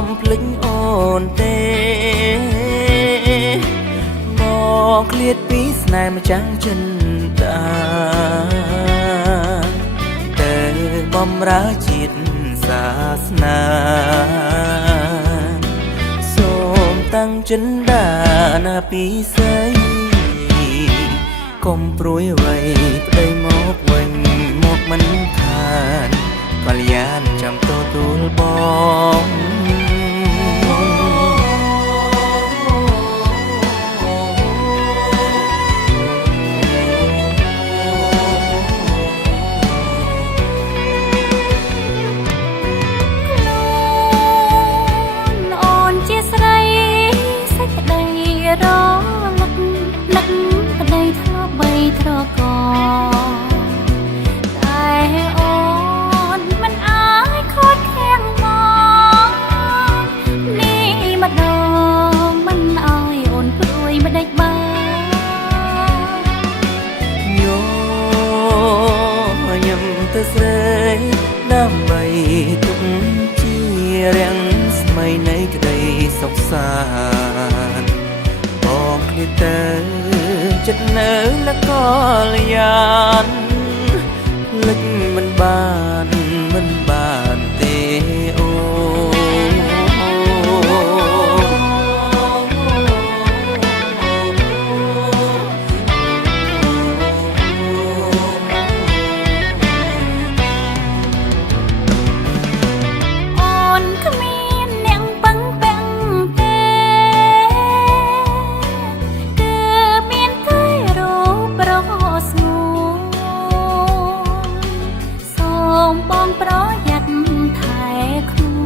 កំភ្លេចអូនទេមកឃ្លាតពីស្នេហ៍ម្ចាំងចិនតាទៅបំរើជាតិសាសនាសូមតាំងចិនដាណាពីស្អីកុំព្រួយអ្វីប្តីមកវិញមកមិនខានកល្យានចាំទទួលបងរលឹកលឹកប្តីធ្លាប់បីត្រកតែអូនមិនអាចខូចខាំងមកនេះម្ដងមិនអើយអូនព្រួយមិនដេចបានញញឹមទៅស្រីដើម្បីទុកជារាំងស្មីនៃក្តីសុខសាន្តបងឃ្លាតទៅចិត្តនៅនគរយានលិចមិនបានទេអូបងប្រយ័ត្នថែខ្លួ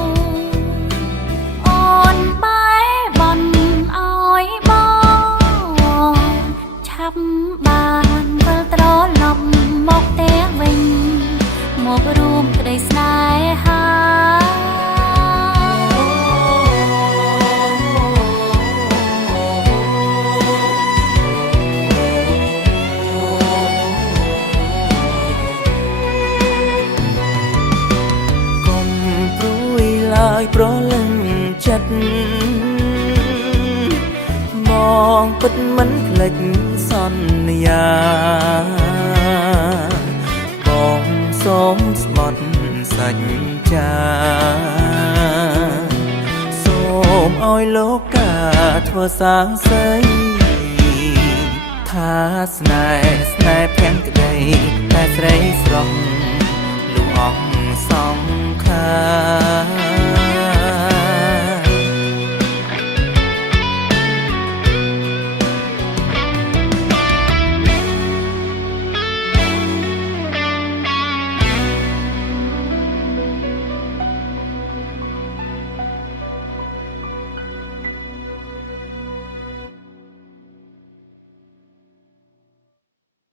នអូនបែបន់ឲ្យបងឆាប់បានវិលត្រឡប់មកផ្ទះវិញមករួមក្តីស្នេហាប្រលឹងចិត្តមងពិតមិនភ្លេចសន្យាបងសូមស្បត់សច្ចាសូមឲ្យលោកកាធ្វើសាងសីថាស្នេហ៍ភាំងក្តីតែស្រីស្រស់លោកអង្គសង្ខា